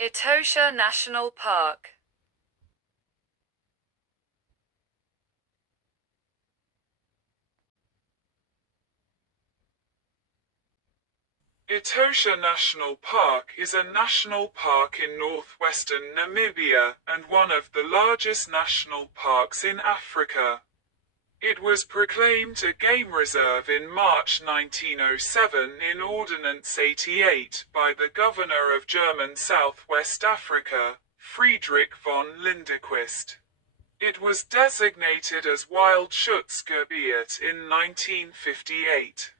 Etosha National Park. Etosha National Park is a national park in northwestern Namibia and one of the largest national parks in Africa. It was proclaimed a game reserve in March 1907 in Ordinance 88 by the governor of German Southwest Africa, Friedrich von Lindequist. It was designated as Wild Schutzgebiet in 1958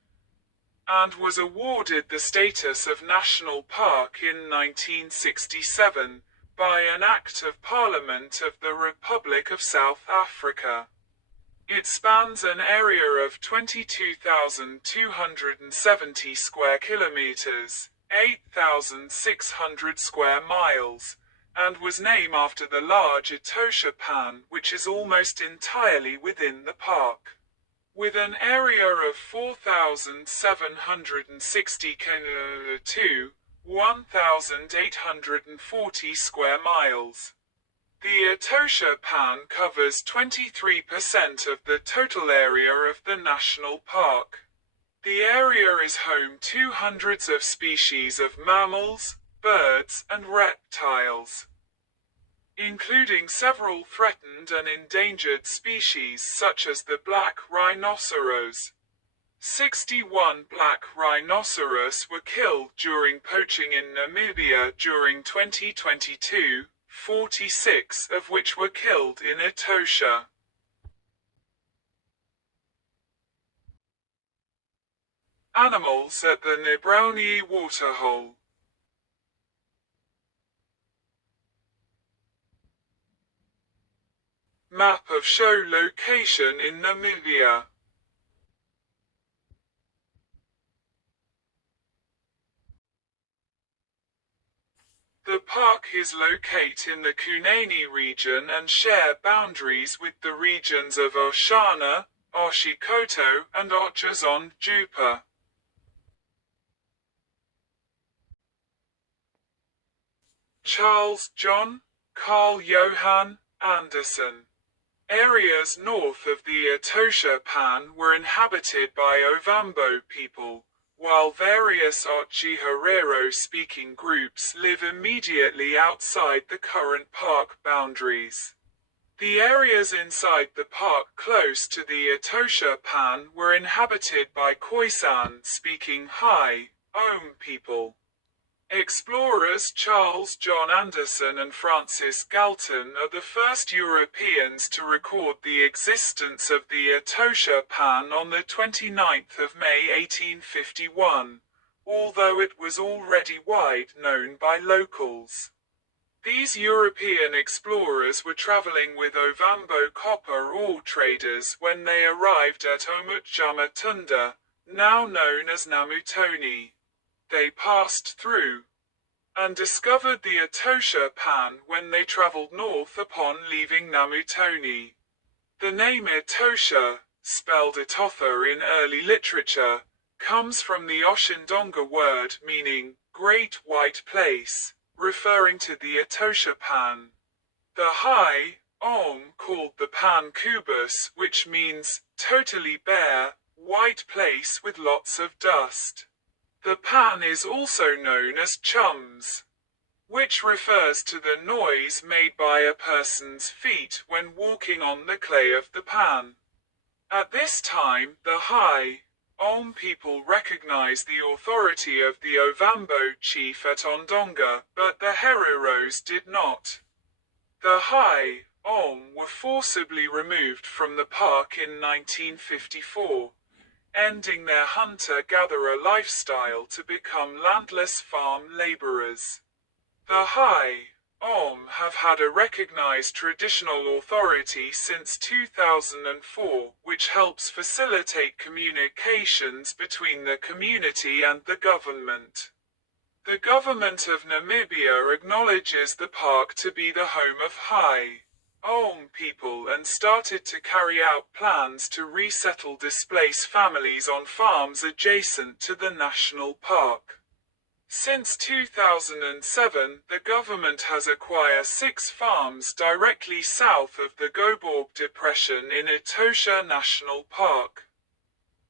and was awarded the status of national park in 1967 by an Act of Parliament of the Republic of South Africa. It spans an area of 22,270 square kilometers, 8,600 square miles, and was named after the large Etosha Pan, which is almost entirely within the park. With an area of 4,760 km2, 1,840 square miles. The Etosha Pan covers 23% of the total area of the national park. The area is home to hundreds of species of mammals, birds, and reptiles, including several threatened and endangered species such as the black rhinoceros. 61 black rhinoceros were killed during poaching in Namibia during 2022, 46 of which were killed in Etosha. Animals at the Nibrownie waterhole. Map of show location in Namibia. The park is located in the Kunene region and share boundaries with the regions of Oshana, Oshikoto, and Ochazon-Jupa. Charles John, Carl Johann, Anderson. Areas north of the Etosha Pan were inhabited by Ovambo people, while various Otjiherero-speaking groups live immediately outside the current park boundaries. The areas inside the park close to the Etosha Pan were inhabited by Khoisan-speaking Hai-Om people. Explorers Charles John Anderson and Francis Galton are the first Europeans to record the existence of the Etosha Pan on the 29th of May 1851, although it was already wide known by locals. These European explorers were traveling with Ovambo copper ore traders when they arrived at Omutjamatunda, now known as Namutoni. They passed through and discovered the Etosha Pan when they traveled north upon leaving Namutoni. The name Etosha, spelled Etotha in early literature, comes from the Oshindonga word meaning great white place, referring to the Etosha Pan. The Hai-Om called the Pan Kubus, which means totally bare, white place with lots of dust. The pan is also known as chums, which refers to the noise made by a person's feet when walking on the clay of the pan. At this time, the Hai-Om people recognized the authority of the Ovambo chief at Ondonga, but the Hereros did not. The Hai-Om were forcibly removed from the park in 1954. Ending their hunter-gatherer lifestyle to become landless farm laborers. The Hai-Om have had a recognized traditional authority since 2004, which helps facilitate communications between the community and the government. The government of Namibia acknowledges the park to be the home of Hai-Om people and started to carry out plans to resettle displaced families on farms adjacent to the national park. Since 2007, the government has acquired 6 farms directly south of the Goborg Depression in Etosha National Park.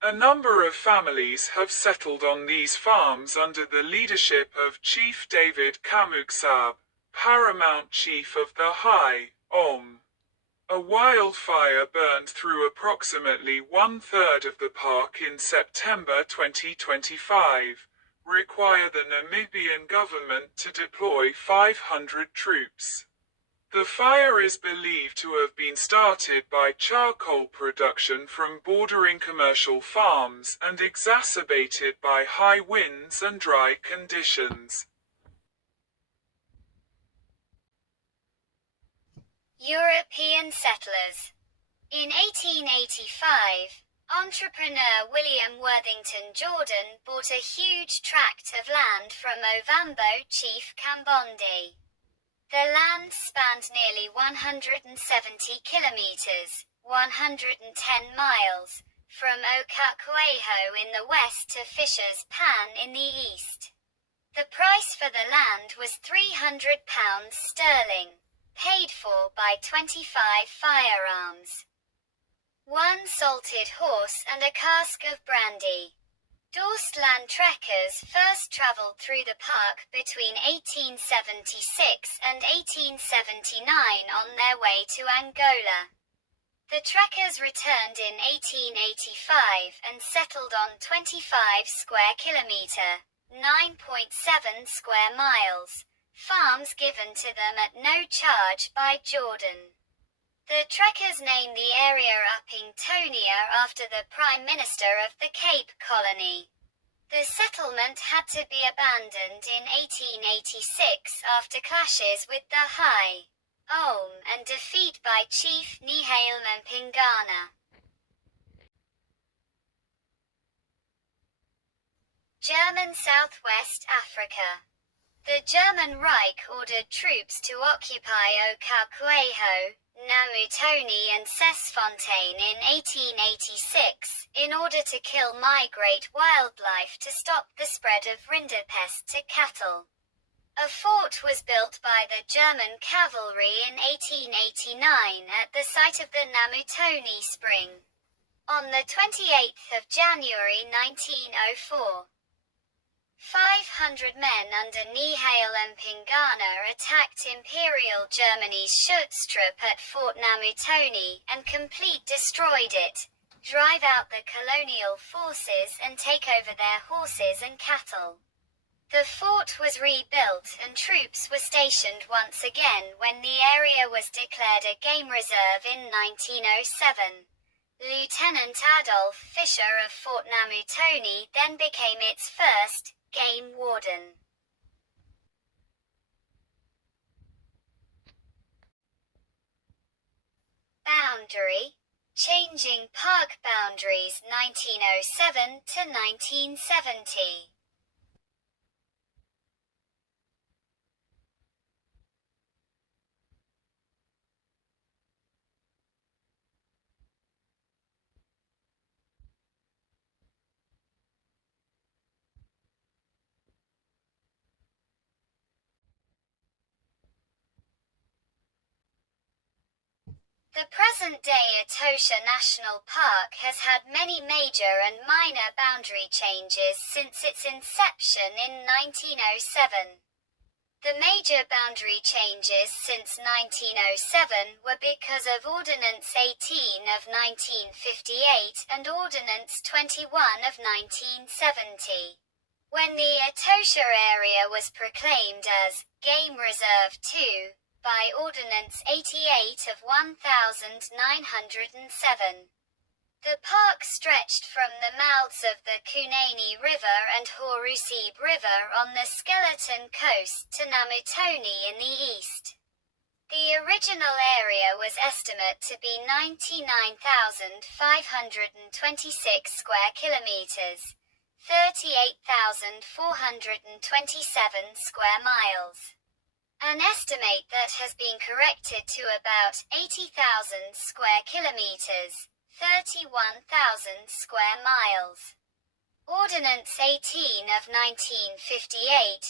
A number of families have settled on these farms under the leadership of Chief David Kamuksab, Paramount Chief of the High Om. A wildfire burned through approximately 1/3 of the park in September 2025, require the Namibian government to deploy 500 troops. The fire is believed to have been started by charcoal production from bordering commercial farms and exacerbated by high winds and dry conditions. European settlers. In 1885, entrepreneur William Worthington Jordan bought a huge tract of land from Ovambo chief Kambonde. The land spanned nearly 170 kilometers, 110 miles, from Okakueho in the west to Fisher's Pan in the east. The price for the land was £300 sterling, paid for by 25 firearms, 1 salted horse and a cask of brandy. Dorstland trekkers first travelled through the park between 1876 and 1879 on their way to Angola. The trekkers returned in 1885 and settled on 25 square kilometre, 9.7 square miles, farms given to them at no charge by Jordan. The trekkers named the area Uppingtonia after the Prime Minister of the Cape Colony. The settlement had to be abandoned in 1886 after clashes with the High Om and defeat by Chief Nihail Mpingana. German Southwest Africa. The German Reich ordered troops to occupy Okakueho, Namutoni and Sesfontein in 1886, in order to kill migrate wildlife to stop the spread of rinderpest to cattle. A fort was built by the German cavalry in 1889 at the site of the Namutoni Spring. On the 28th of January 1904, 500 men under Nihail Mpingana attacked Imperial Germany's Schutztrupp at Fort Namutoni and completely destroyed it, drive out the colonial forces and take over their horses and cattle. The fort was rebuilt and troops were stationed once again when the area was declared a game reserve in 1907. Lieutenant Adolf Fischer of Fort Namutoni then became its first game warden. Boundary. Changing park boundaries 1907 to 1970. The present-day Etosha National Park has had many major and minor boundary changes since its inception in 1907. The major boundary changes since 1907 were because of Ordinance 18 of 1958 and Ordinance 21 of 1970. When the Etosha area was proclaimed as Game Reserve 2, by Ordinance 88 of 1907. The park stretched from the mouths of the Kunene River and Horusib River on the Skeleton Coast to Namutoni in the east. The original area was estimated to be 99,526 square kilometers, 38,427 square miles. An estimate that has been corrected to about 80,000 square kilometers, 31,000 square miles. Ordinance 18 of 1958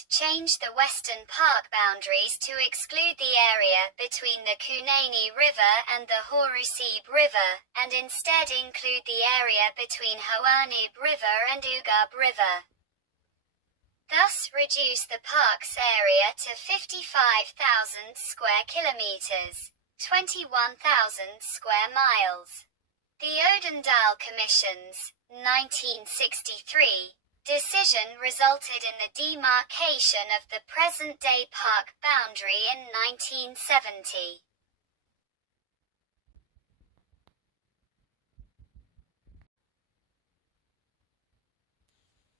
changed the western park boundaries to exclude the area between the Kunene River and the Horusib River, and instead include the area between Hoanib River and Ugab River. Thus reduce the park's area to 55,000 square kilometers, 21,000 square miles. The Odendal Commission's 1963 decision resulted in the demarcation of the present-day park boundary in 1970.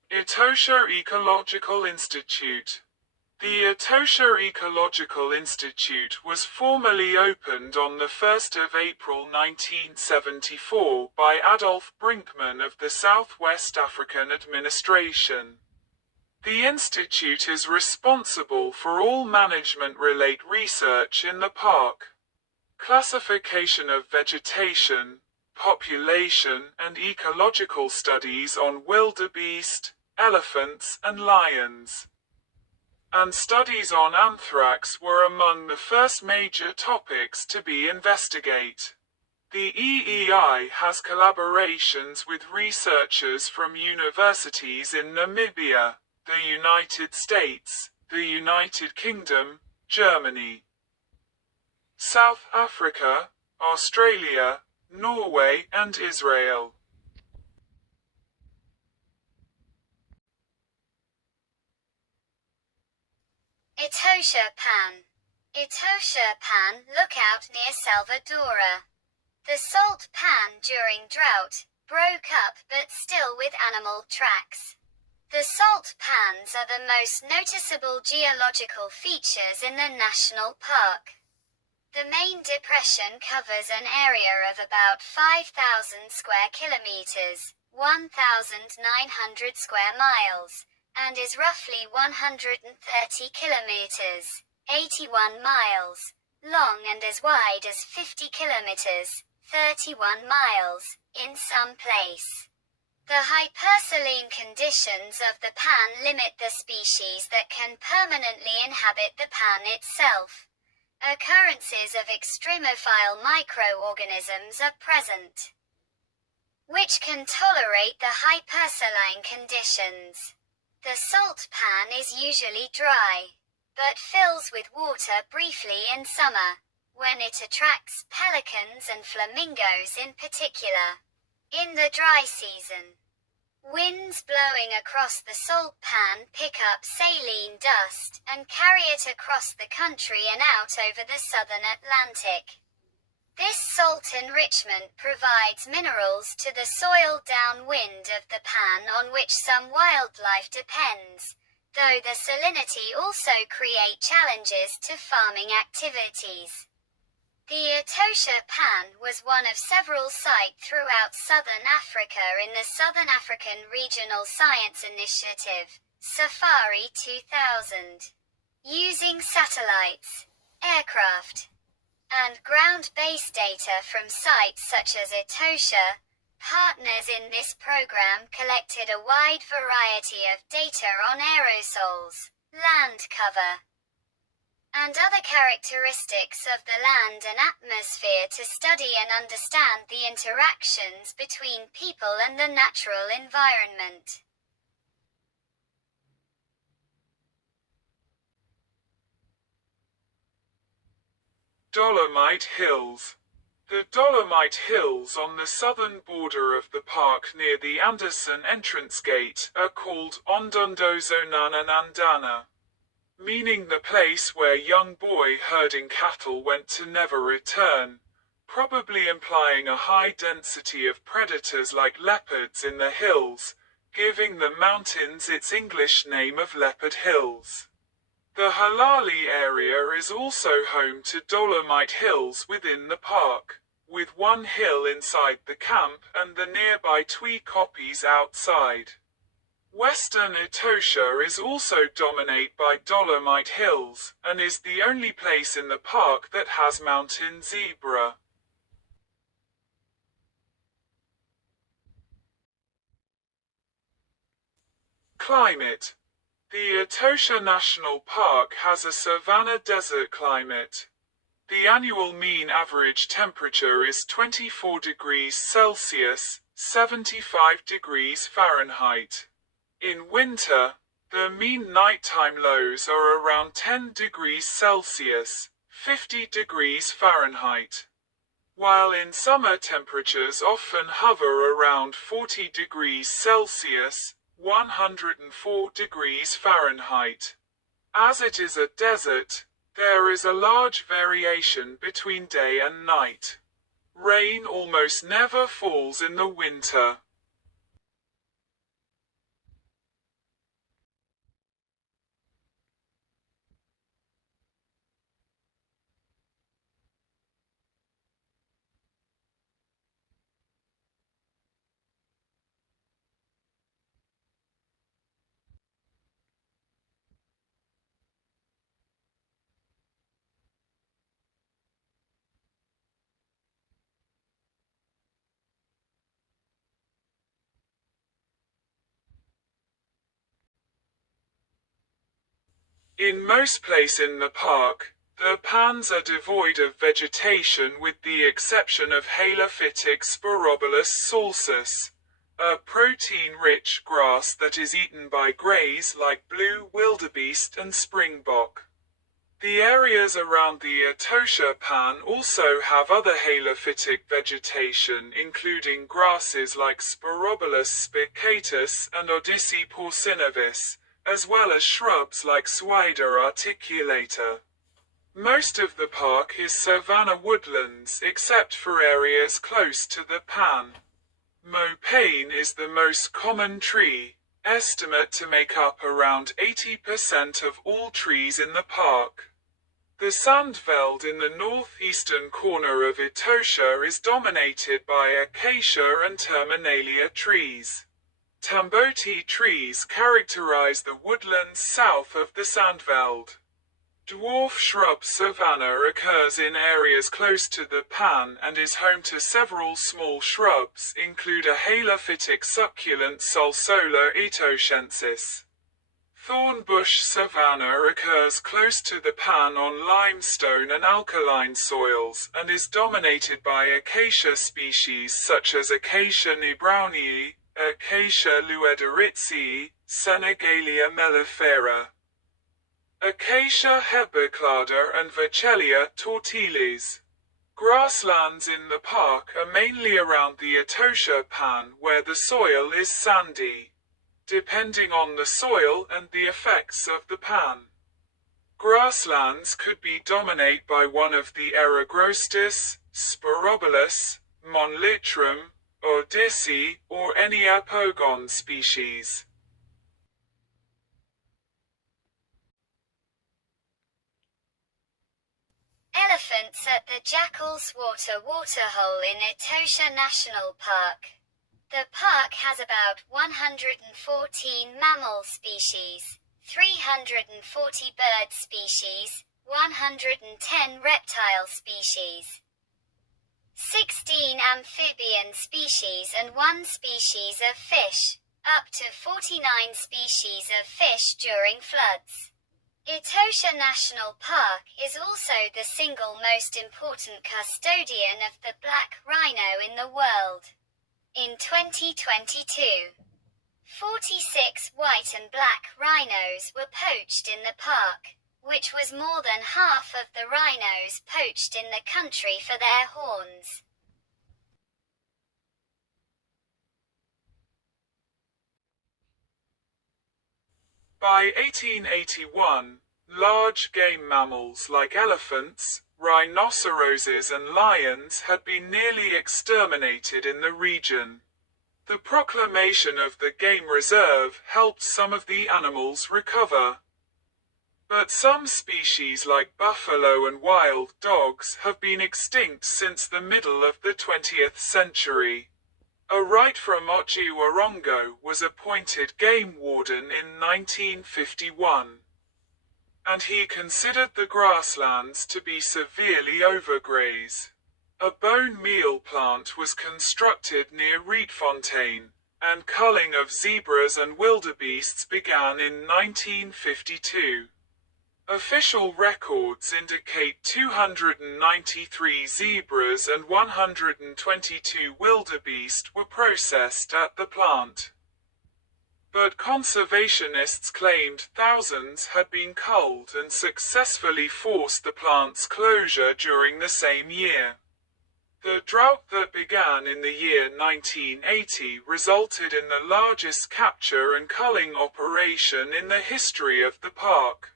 Etosha Ecological Institute. The Etosha Ecological Institute was formally opened on the 1st of April 1974 by Adolf Brinkman of the Southwest African Administration. The institute is responsible for all management-related research in the park, classification of vegetation, population and ecological studies on wildebeest, elephants and lions, and studies on anthrax were among the first major topics to be investigated. The EEI has collaborations with researchers from universities in Namibia, the United States, the United Kingdom, Germany, South Africa, Australia, Norway and Israel. Etosha Pan. Etosha Pan lookout near Salvadora. The salt pan during drought broke up but still with animal tracks. The salt pans are the most noticeable geological features in the national park. The main depression covers an area of about 5,000 square kilometers, 1,900 square miles, and is roughly 130 kilometers, 81 miles, long and as wide as 50 kilometers, 31 miles, in some place. The hypersaline conditions of the pan limit the species that can permanently inhabit the pan itself. Occurrences of extremophile microorganisms are present, which can tolerate the hypersaline conditions. The salt pan is usually dry, but fills with water briefly in summer, when it attracts pelicans and flamingos in particular. In the dry season, winds blowing across the salt pan pick up saline dust and carry it across the country and out over the southern Atlantic. This salt enrichment provides minerals to the soil downwind of the pan on which some wildlife depends, though the salinity also create challenges to farming activities. The Etosha Pan was one of several sites throughout southern Africa in the Southern African Regional Science Initiative, Safari 2000. Using satellites, aircraft, and ground-based data from sites such as Etosha, partners in this program collected a wide variety of data on aerosols, land cover, and other characteristics of the land and atmosphere to study and understand the interactions between people and the natural environment. Dolomite Hills. The Dolomite Hills on the southern border of the park near the Anderson entrance gate are called Ondundozonananandana, meaning the place where young boy herding cattle went to never return, probably implying a high density of predators like leopards in the hills, giving the mountains its English name of Leopard Hills. The Halali area is also home to Dolomite Hills within the park, with one hill inside the camp and the nearby Twee Koppies outside. Western Etosha is also dominated by Dolomite Hills, and is the only place in the park that has mountain zebra. Climate. The Etosha National Park has a savanna desert climate. The annual mean average temperature is 24 degrees Celsius, 75 degrees Fahrenheit. In winter, the mean nighttime lows are around 10 degrees Celsius, 50 degrees Fahrenheit, while in summer temperatures often hover around 40 degrees Celsius, 104 degrees Fahrenheit. As it is a desert, there is a large variation between day and night. Rain almost never falls in the winter. In most places in the park, the pans are devoid of vegetation with the exception of Halophytic Sporobolus salsus, a protein-rich grass that is eaten by greys like blue wildebeest and springbok. The areas around the Etosha Pan also have other halophytic vegetation including grasses like Sporobolus spicatus and Odyssi porcinovis, as well as shrubs like Suida articulata. Most of the park is savanna woodlands except for areas close to the pan. Mopane is the most common tree, estimate to make up around 80% of all trees in the park. The sandveld in the northeastern corner of Etosha is dominated by acacia and terminalia trees. Tamboti trees characterize the woodlands south of the sandveld. Dwarf shrub savanna occurs in areas close to the pan and is home to several small shrubs, include a halophytic succulent Salsola etoshensis. Thornbush savanna occurs close to the pan on limestone and alkaline soils, and is dominated by acacia species such as Acacia nebrownii, Acacia luederitzii, Senegalia mellifera, Acacia hebeclada and Vachellia tortilis. Grasslands in the park are mainly around the Etosha Pan where the soil is sandy, depending on the soil and the effects of the pan. Grasslands could be dominated by one of the Eragrostis, Sporobolus, Monlitrum, Odyssi, or any apogon species. Elephants at the Jackal's Waterhole in Etosha National Park. The park has about 114 mammal species, 340 bird species, 110 reptile species, 16 amphibian species and 1 species of fish, up to 49 species of fish during floods. Etosha National Park is also the single most important custodian of the black rhino in the world. In 2022, 46 white and black rhinos were poached in the park, which was more than half of the rhinos poached in the country for their horns. By 1881, large game mammals like elephants, rhinoceroses and lions had been nearly exterminated in the region. The proclamation of the game reserve helped some of the animals recover. But some species like buffalo and wild dogs have been extinct since the middle of the 20th century. A right from Ochi Warongo was appointed game warden in 1951, and he considered the grasslands to be severely overgrazed. A bone meal plant was constructed near Rietfontein, and culling of zebras and wildebeests began in 1952. Official records indicate 293 zebras and 122 wildebeest were processed at the plant. But conservationists claimed thousands had been culled and successfully forced the plant's closure during the same year. The drought that began in the year 1980 resulted in the largest capture and culling operation in the history of the park.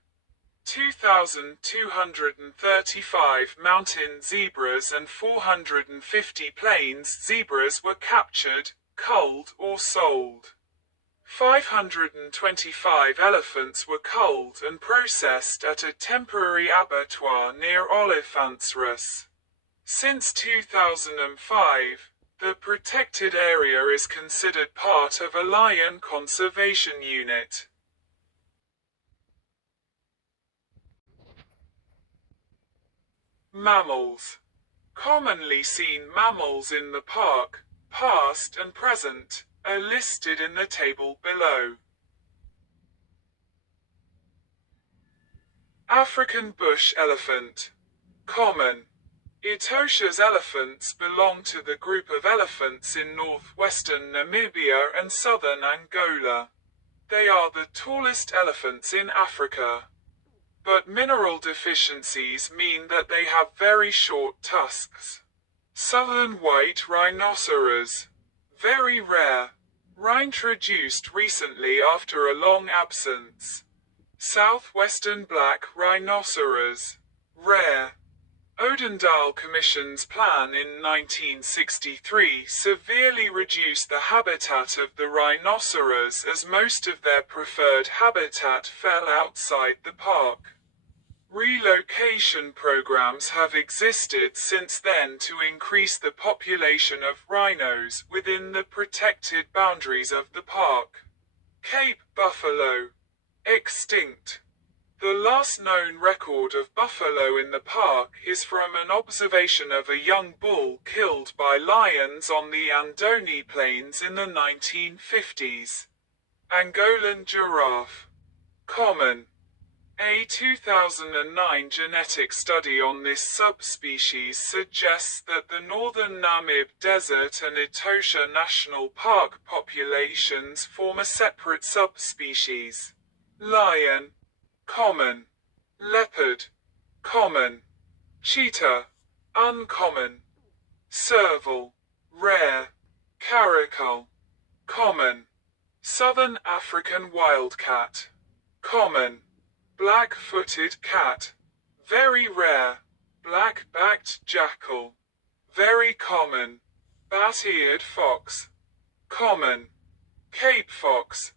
2,235 mountain zebras and 450 plains zebras were captured, culled, or sold. 525 elephants were culled and processed at a temporary abattoir near Olifantsrus. Since 2005, the protected area is considered part of a lion conservation unit. Mammals. Commonly seen mammals in the park, past and present, are listed in the table below. African bush elephant. Common. Etosha's elephants belong to the group of elephants in northwestern Namibia and southern Angola. They are the tallest elephants in Africa. But mineral deficiencies mean that they have very short tusks. Southern white rhinoceros. Very rare. Reintroduced recently after a long absence. Southwestern black rhinoceros. Rare. Odendaal Commission's plan in 1963 severely reduced the habitat of the rhinoceros as most of their preferred habitat fell outside the park. Relocation programs have existed since then to increase the population of rhinos within the protected boundaries of the park. Cape buffalo. Extinct. The last known record of buffalo in the park is from an observation of a young bull killed by lions on the Andoni Plains in the 1950s. Angolan giraffe. Common. A 2009 genetic study on this subspecies suggests that the northern Namib Desert and Etosha National Park populations form a separate subspecies. Lion. Common. Leopard. Common. Cheetah. Uncommon. Serval. Rare. Caracal. Common. Southern African wildcat. Common. Black-footed cat. Very rare. Black-backed jackal. Very common. Bat-eared fox. Common. Cape fox.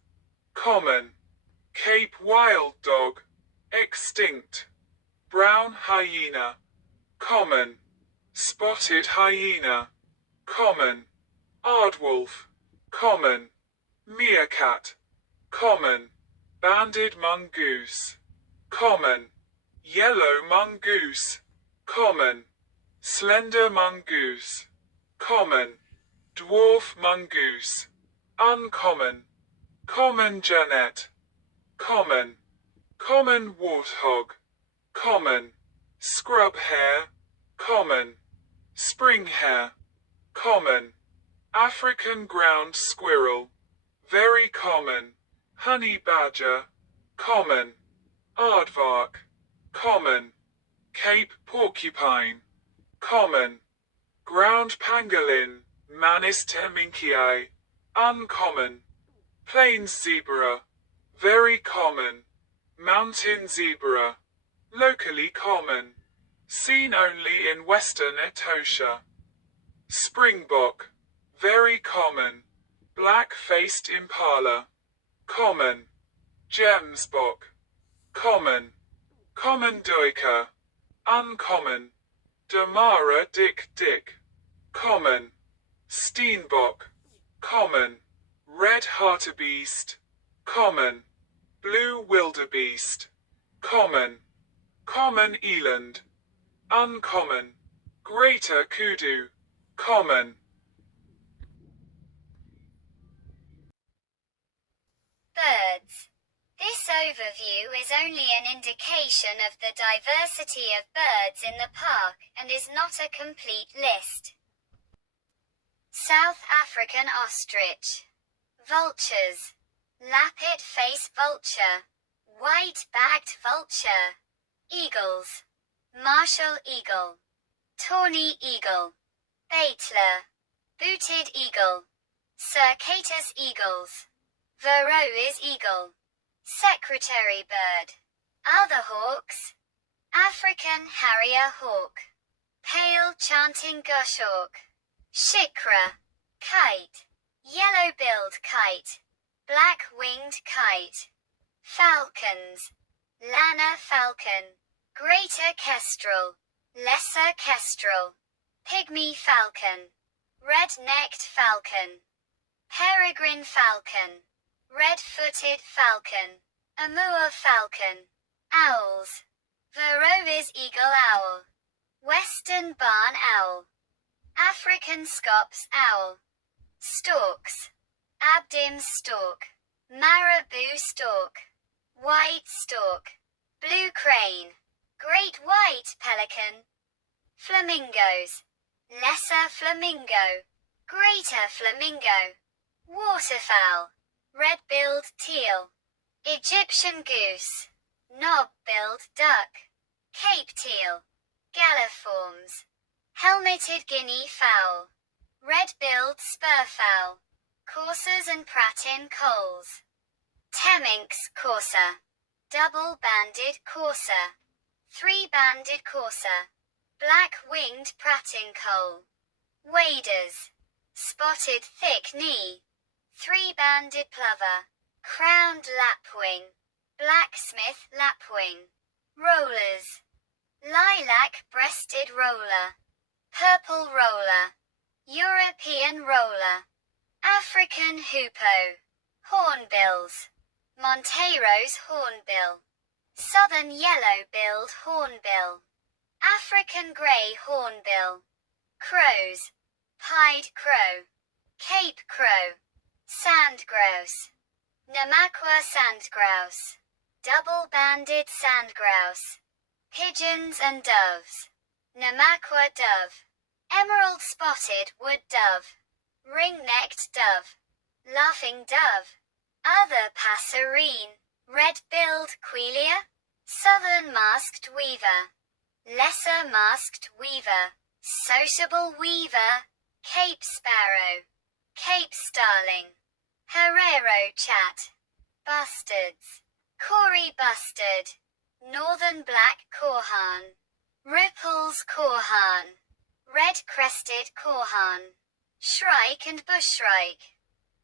Common. Cape wild dog. Extinct. Brown hyena. Common. Spotted hyena. Common. Aardwolf. Common. Meerkat. Common. Banded mongoose. Common. Yellow mongoose. Common. Slender mongoose. Common. Dwarf mongoose. Uncommon. Common genet. Common. Common warthog. Common. Scrub hare. Common. Spring hare. Common. African ground squirrel. Very common. Honey badger. Common. Aardvark. Common. Cape porcupine. Common. Ground pangolin. Manis teminkiae. Uncommon. Plains zebra. Very common. Mountain zebra. Locally common. Seen only in western Etosha. Springbok. Very common. Black-faced impala. Common. Gemsbok. Common. Common duiker. Uncommon. Damara dick. Common. Steenbok. Common. Red hartebeest. Common. Blue wildebeest. Common. Common eland. Uncommon. Greater kudu. Common. Birds. This overview is only an indication of the diversity of birds in the park and is not a complete list. South African ostrich. Vultures. Lappet-faced vulture. White-backed vulture. Eagles. Martial eagle. Tawny eagle. Beitler. Booted eagle. Circatus eagles. Verreaux's eagle. Secretary bird. Other hawks. African harrier hawk. Pale chanting goshawk. Shikra. Kite. Yellow-billed kite. Black-winged kite. Falcons. Lanner falcon. Greater kestrel. Lesser kestrel. Pygmy falcon. Red-necked falcon. Peregrine falcon. Red-footed falcon. Amur falcon. Owls. Verreaux's eagle owl. Western barn owl. African scops owl. Storks. Abdim stork. Marabou stork. White stork. Blue crane. Great white pelican. Flamingos. Lesser flamingo. Greater flamingo. Waterfowl. Red-billed teal. Egyptian goose. Knob-billed duck. Cape teal. Galliforms. Helmeted guinea fowl. Red-billed spurfowl. Coursers and pratin coals. Temminck's courser. Double-banded courser. Three-banded courser. Black-winged pratin cole. Waders. Spotted thick knee. Three-banded plover. Crowned lapwing. Blacksmith lapwing. Rollers. Lilac-breasted roller. Purple roller. European roller. African hoopoe. Hornbills. Montero's hornbill. Southern yellow-billed hornbill. African grey hornbill. Crows. Pied crow. Cape crow. Sand grouse. Namaqua sand grouse. Double-banded sand grouse. Pigeons and doves. Namaqua dove. Emerald spotted wood dove. Ring-necked dove. Laughing dove. Other passerine. Red-billed quelea. Southern masked weaver. Lesser masked weaver. Sociable weaver. Cape sparrow. Cape starling. Herero chat. Bustards. Cory bustard. Northern black corhan. Ripple's corhan. Red-crested corhan. Shrike and bushshrike.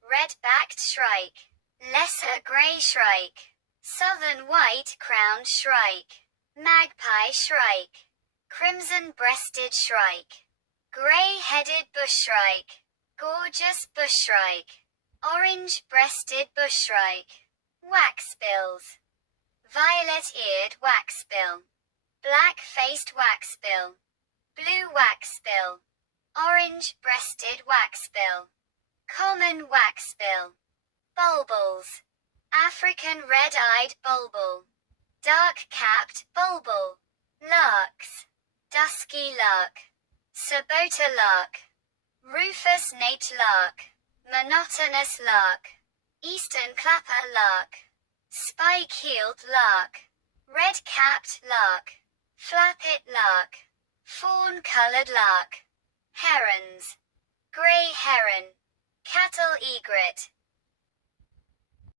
Red-backed shrike. Lesser grey shrike. Southern white-crowned shrike. Magpie shrike. Crimson-breasted shrike. Grey-headed bushshrike. Gorgeous bushshrike. Orange-breasted bushshrike. Waxbills. Violet-eared waxbill. Black-faced waxbill. Blue waxbill. Orange-breasted waxbill. Common waxbill. Bulbuls. African red-eyed bulbul. Dark-capped bulbul. Larks. Dusky lark. Sabota lark. Rufous nate lark. Monotonous lark. Eastern clapper lark. Spike-heeled lark. Red-capped lark. Flappet lark. Fawn-colored lark. Herons. Grey heron. Cattle egret.